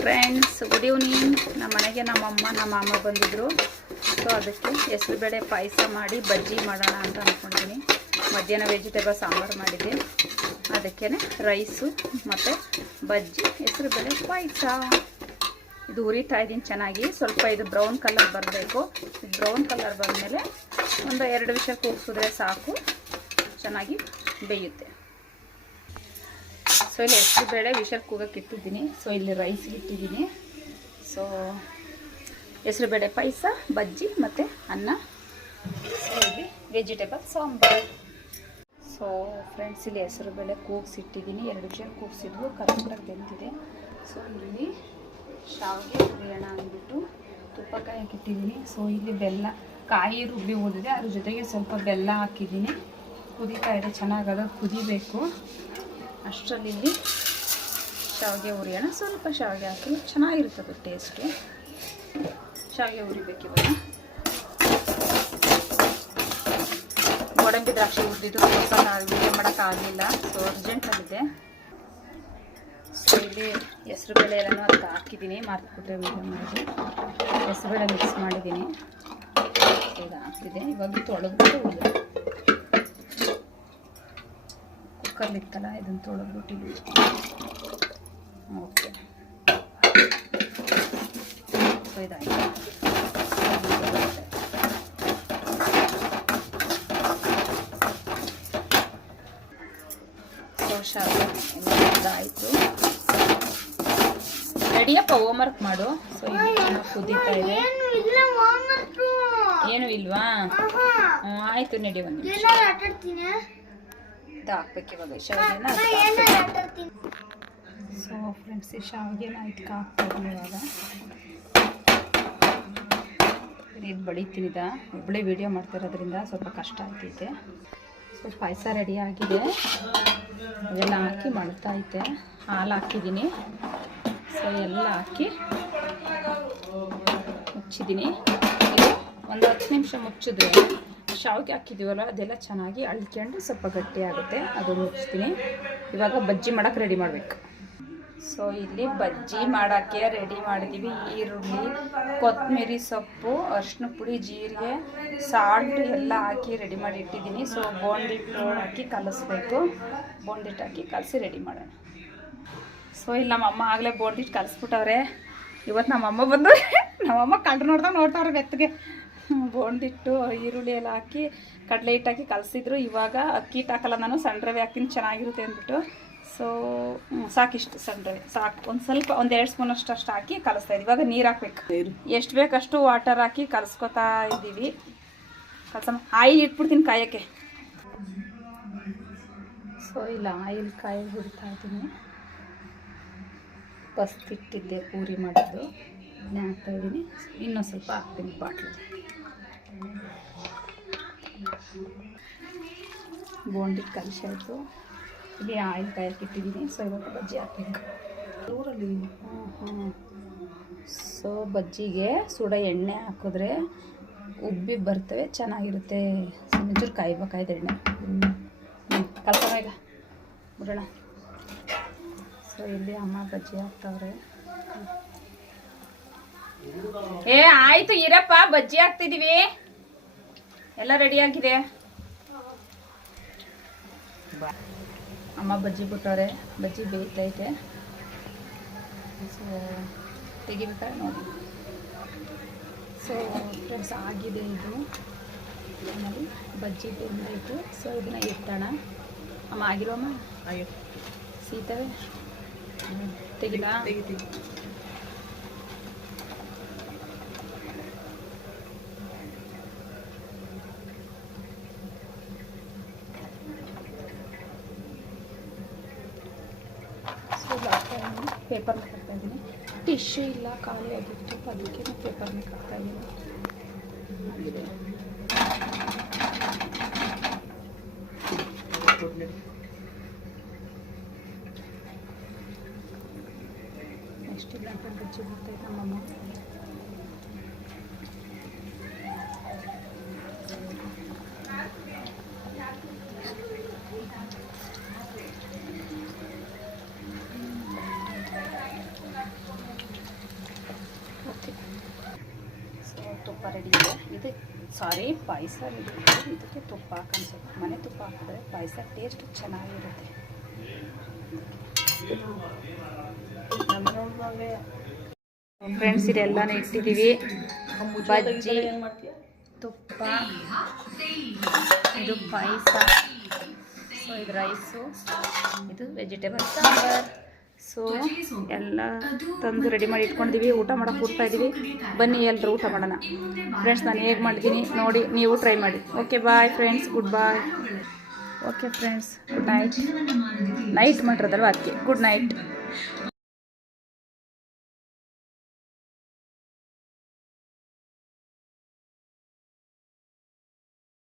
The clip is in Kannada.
Friends, good evening. ನಮ್ಮ ಮನೆಗೆ ನಮ್ಮಮ್ಮ ನಮ್ಮ ಮಾಮ ಬಂದಿದ್ದರು. ಸೊ ಅದಕ್ಕೆ ಹೆಸರುಬೇಳೆ ಪಾಯಸ ಮಾಡಿ ಬಜ್ಜಿ ಮಾಡೋಣ ಅಂತ ಅಂದ್ಕೊಂಡಿದ್ದೀನಿ. ಮಧ್ಯಾಹ್ನ ವೆಜಿಟೇಬಲ್ ಸಾಂಬಾರು ಮಾಡಿದ್ದೆ, ಅದಕ್ಕೇ ರೈಸು ಮತ್ತು ಬಜ್ಜಿ, ಹೆಸರುಬೇಳೆ ಪಾಯಸ. ಇದು ಹುರಿತಾ ಇದ್ದೀನಿ ಚೆನ್ನಾಗಿ. ಸ್ವಲ್ಪ ಇದು ಬ್ರೌನ್ ಕಲರ್ ಬರಬೇಕು. ಬ್ರೌನ್ ಕಲರ್ ಬಂದಮೇಲೆ ಒಂದು 2 ವಿಷಲ್ ಕೂಗಿಸಿದ್ರೆ ಸಾಕು, ಚೆನ್ನಾಗಿ ಬೇಯುತ್ತೆ. ಸೊ ಇಲ್ಲಿ ಹೆಸರುಬೇಳೆ ವಿಷಲ್ ಕೂಗಕ್ಕೆ ಇಟ್ಟಿದ್ದೀನಿ. ಸೊ ಇಲ್ಲಿ ರೈಸ್ ಇಟ್ಟಿದ್ದೀನಿ. ಸೊ ಹೆಸರುಬೇಳೆ ಪಾಯಸ, ಬಜ್ಜಿ ಮತ್ತು ಅನ್ನ. ಸೊ ಇಲ್ಲಿ ವೆಜಿಟೇಬಲ್ ಸಾಂಬಾರು. ಸೊ ಫ್ರೆಂಡ್ಸ್, ಇಲ್ಲಿ ಹೆಸರುಬೇಳೆ ಕೂಗಿಸಿಟ್ಟಿದ್ದೀನಿ. 2 ವಿಷಲ್ ಕೂಗಿಸಿದ್ವು, ಕರೆಕ್ಟಾಗಿ ಬೆಂದಿದೆ. ಸೊ ಇಲ್ಲಿ ಶಾವಿಗೆ ಹುರಿಯೋಣ ಅಂದ್ಬಿಟ್ಟು ತುಪ್ಪ ಕಾಯಕ್ಕೆ ಇಟ್ಟಿದ್ದೀನಿ. ಸೊ ಇಲ್ಲಿ ಬೆಲ್ಲ ಕಾಯಿ ರುಬ್ಬಿ ಓದಿದೆ, ಅದ್ರ ಜೊತೆಗೆ ಸ್ವಲ್ಪ ಬೆಲ್ಲ ಹಾಕಿದ್ದೀನಿ. ಕುದೀತಾ ಇದೆ, ಚೆನ್ನಾಗದ ಕುದಿಬೇಕು. ಅಷ್ಟರಲ್ಲಿ ಇಲ್ಲಿ ಶಾವಿಗೆ ಹುರಿಯೋಣ. ಸ್ವಲ್ಪ ಶಾವಿಗೆ ಹಾಕಿ ಚೆನ್ನಾಗಿರ್ತದೆ ಟೇಸ್ಟು. ಶಾವಿಗೆ ಹುರಿಬೇಕು ಇವಾಗ. ಗೋಡಂಬಿ ದ್ರಾಕ್ಷಿ ಹುರಿದಿದ್ದು ಸ್ವಲ್ಪ ವೀಡಿಯೋ ಮಾಡೋಕ್ಕಾಗಲಿಲ್ಲ, ಸೊ ಅರ್ಜೆಂಟಲ್ಲಿದೆ. ಸೊ ಇಲ್ಲಿ ಹೆಸರುಬೇಳೆ ಎಲ್ಲನೂ ಅದಕ್ಕೆ ಹಾಕಿದ್ದೀನಿ, ಮರ್ತ್ಬಿಟ್ರೆ ವೀಡಿಯೋ ಮಾಡೋದು. ಹೆಸರುಬೇಳೆ ಮಿಕ್ಸ್ ಮಾಡಿದ್ದೀನಿ, ಈಗ ಹಾಕ್ತಿದೆ. ಇವಾಗ ತೊಳೆದ್ಬಿಟ್ಟು ಕುಕ್ಕರ್ಲಿತ್ತಲ್ಲ, ಇದನ್ನು ತೊಳೆದ್ಬಿಟ್ಟಿದ್ವಿ. ಓಕೆ, ಸೊ ಇದಾಯಿತು. ಸೊ ಶಾವಿಗೆ ಇದಾಯಿತು. ರೆಡಿಯಪ್ಪ, ಹೋಮ್ವರ್ಕ್ ಮಾಡು. ಸೊ ಇಲ್ಲಿ ಚೆನ್ನಾಗಿ ಕುದೀತಾ ಇದೆ. ಏನು ಇಲ್ವಾ? ಆಯಿತು, ನಡಿ ಒಂದು ನಿಮಿಷ. ಇದು ಹಾಕ್ಬೇಕು ಇವಾಗ ಶಾವಿಗೆನ. ಸೊ ಫ್ರೆಂಡ್ಸ್, ಈ ಶಾವಿಗೆನ ಇದಕ್ಕೆ ಹಾಕ್ಬೋದು ಇವಾಗ. ಇದು ಬಡಿತೀನಿ. ಒಬ್ಬಳೇ ವೀಡಿಯೋ ಮಾಡ್ತಿರೋದ್ರಿಂದ ಸ್ವಲ್ಪ ಕಷ್ಟ ಆಗ್ತೈತೆ. ಸೊ ಪಾಯಸ ರೆಡಿ ಆಗಿದೆ, ಅದೆಲ್ಲ ಹಾಕಿ ಮಾಡ್ತಾ ಐತೆ. ಹಾಲು ಹಾಕಿದ್ದೀನಿ. ಸೊ ಎಲ್ಲ ಹಾಕಿ ಮುಚ್ಚಿದ್ದೀನಿ. ಒಂದು 10 ನಿಮಿಷ ಮುಚ್ಚಿದ್ರೆ ಶಾವಿಗೆ ಹಾಕಿದ್ದೀವಲ್ಲ ಅದೆಲ್ಲ ಚೆನ್ನಾಗಿ ಅಳ್ಕೊಂಡು ಸ್ವಲ್ಪ ಗಟ್ಟಿ ಆಗುತ್ತೆ. ಅದು ಮುಚ್ತೀನಿ. ಇವಾಗ ಬಜ್ಜಿ ಮಾಡೋಕ್ಕೆ ರೆಡಿ ಮಾಡಬೇಕು. ಸೊ ಇಲ್ಲಿ ಬಜ್ಜಿ ಮಾಡೋಕ್ಕೆ ರೆಡಿ ಮಾಡಿದ್ದೀವಿ. ಈರುಳ್ಳಿ, ಕೊತ್ತಂಬರಿ ಸೊಪ್ಪು, ಅರಿಶಿನ ಪುಡಿ, ಜೀರಿಗೆ, ಸಾಲ್ಟ್ ಎಲ್ಲ ಹಾಕಿ ರೆಡಿ ಮಾಡಿ ಇಟ್ಟಿದ್ದೀನಿ. ಸೊ ಬೋಂಡಿಟ್ಟು ಹಾಕಿ ಕಲಿಸ್ಬೇಕು. ಬೋಂಡಿಟ್ಟು ಹಾಕಿ ಕಲಸಿ ರೆಡಿ ಮಾಡೋಣ. ಸೊ ಇಲ್ಲಿ ನಮ್ಮಮ್ಮ ಆಗಲೇ ಬೋಂಡಿಟ್ಟು ಕಲಿಸ್ಬಿಟ್ಟವ್ರೆ. ಇವತ್ತು ನಮ್ಮಮ್ಮ ಬಂದು ನಮ್ಮಮ್ಮ ಕಳ್ರು ನೋಡ್ತಾವ್ರೆ ಬೆತ್ತಗೆ. ಬೋಂಡಿಟ್ಟು ಈರುಳ್ಳಿ ಎಲ್ಲ ಹಾಕಿ ಕಡಲೆ ಹಿಟ್ಟು ಹಾಕಿ ಕಲಸಿದ್ರು. ಇವಾಗ ಅಕ್ಕಿ ಹಿಟ್ಟು ಹಾಕಲ್ಲ ನಾನು, ಸಣ್ಣ ರವೆ ಹಾಕ್ತೀನಿ, ಚೆನ್ನಾಗಿರುತ್ತೆ ಅಂದ್ಬಿಟ್ಟು. ಸೊ ಸಾಕಿಷ್ಟು ಸಣ್ಣ ರವೆ ಸಾಕು. ಒಂದು ಸ್ವಲ್ಪ 1-2 ಸ್ಪೂನ್ ಅಷ್ಟು ಹಾಕಿ ಕಲಿಸ್ತಾ ಇದ್ದೀವಿ. ಇವಾಗ ನೀರು ಹಾಕ್ಬೇಕು. ಎಷ್ಟು ಬೇಕಷ್ಟು ವಾಟರ್ ಹಾಕಿ ಕಲಿಸ್ಕೊತಾ ಇದ್ದೀವಿ. ಆಯಿಲ್ ಇಟ್ಬಿಡ್ತೀನಿ ಕಾಯೋಕ್ಕೆ. ಸೊ ಇಲ್ಲ ಆಯಿಲ್ ಕಾಯಿ ಬಿಡ್ತಾ ಇದ್ದೀನಿ. ಬಸ್ತಿಟ್ಟಿದ್ದೆ ಪೂರಿ ಮಾಡೋದು, ಹಾಕ್ತಾಯಿದ್ದೀನಿ. ಇನ್ನೊಂದು ಸ್ವಲ್ಪ ಹಾಕ್ತೀನಿ ಬಾಟ್ಲು. ಬೋಂಡಿ ಕಲಿಸಿ ಆಯಿತು. ಇಲ್ಲಿ ಆಯಿಲ್ ಕಾಯಕ್ಕೆ ಇಟ್ಟಿದ್ದೀನಿ. ಸೊ ಇವಾಗ ಬಜ್ಜಿ ಹಾಕಬೇಕು ಊರಲ್ಲಿ. ಸೊ ಬಜ್ಜಿಗೆ ಸುಡ ಎಣ್ಣೆ ಹಾಕಿದ್ರೆ ಉಬ್ಬಿ ಬರ್ತವೆ, ಚೆನ್ನಾಗಿರುತ್ತೆ. ಒಂಚೂರು ಕಾಯ್ಬೇಕಾಯ್ತು ಎಣ್ಣೆ. ಕಲ್ಸೋಣ ಈಗ, ಬಿಡೋಣ. ಸೊ ಇಲ್ಲಿ ಅಮ್ಮ ಬಜ್ಜಿ ಹಾಕ್ತವ್ರೆ. ಏ ಆಯಿತು ಇರಪ್ಪ, ಬಜ್ಜಿ ಹಾಕ್ತಿದ್ದೀವಿ, ಎಲ್ಲ ರೆಡಿ ಆಗಿದೆ. ಅಮ್ಮ ಬಜ್ಜಿ ಬಿಟ್ಟವ್ರೆ, ಬಜ್ಜಿ ಬೇಯ್ತೈತೆ. ಸೊ ತೆಗಿಬೇಕಾದ್ರೆ ನೋಡಿ. ಸೊ ಫ್ರೆಂಡ್ಸ್ ಆಗಿದೆ ಇದು. ಆಮೇಲೆ ಬಜ್ಜಿ ಬೆಂದಾಯಿತು. ಸೊ ಇದನ್ನ ಇಟ್ಟೋಣ. ಅಮ್ಮ ಆಗಿರೋಮ್ಮ ಸೀತವೆ ತೆಗಿಲಾ? ಪೇಪರ್ ಮೇಕ್ ಹಾಕ್ತಾ ಇದ್ದೀನಿ. ಟಿಶ್ಯೂ ಇಲ್ಲ, ಖಾಲಿ ಆಗಿತ್ತು, ಅದಕ್ಕೆ ಪೇಪರ್ ಮೇಕ್ ಹಾಕ್ತಾ ಇದ್ದೀನಿ. ನೆಕ್ಸ್ಟ್ ಗಂಟೆ ಬಜ್ಜಿ ಬರ್ತೈತೆ ನಮ್ಮಮ್ಮ. ರೆಡಿ ಇದೆ. ಇದು ಸಾರಿ ಪಾಯಸ ಇದಕ್ಕೆ ತುಪ್ಪ ಹಾಕನ್ಸುತ್ತೆ. ಮನೆ ತುಪ್ಪ ಹಾಕಿದ್ರೆ ಪಾಯಸ ಟೇಸ್ಟ್ ಚೆನ್ನಾಗಿರುತ್ತೆ. ಫ್ರೆಂಡ್ಸ್ ಇದೆಲ್ಲನೂ ಇಟ್ಟಿದ್ದೀವಿ. ಬಜ್ಜಿ, ತುಪ್ಪ, ಇದು ಪಾಯಸ, ಸೊ ಇದು ರೈಸು, ಇದು ವೆಜಿಟೇಬಲ್ ಸಾಂಬಾರ್. ಸೊ ಎಲ್ಲ ತಂದು ರೆಡಿ ಮಾಡಿ ಇಟ್ಕೊಂಡಿದ್ದೀವಿ. ಊಟ ಮಾಡೋಕೆ ಕೂಡ್ತಾ ಇದ್ದೀವಿ. ಬನ್ನಿ ಎಲ್ಲರೂ ಊಟ ಮಾಡೋಣ. ಫ್ರೆಂಡ್ಸ್ ನಾನು ಹೇಗೆ ಮಾಡಿದ್ದೀನಿ ನೋಡಿ, ನೀವು ಟ್ರೈ ಮಾಡಿ. Okay bye friends, goodbye. Okay friends, good night. Night ಮಾಡಿರೋದಲ್ವ ಅದಕ್ಕೆ ಗುಡ್ ನೈಟ್.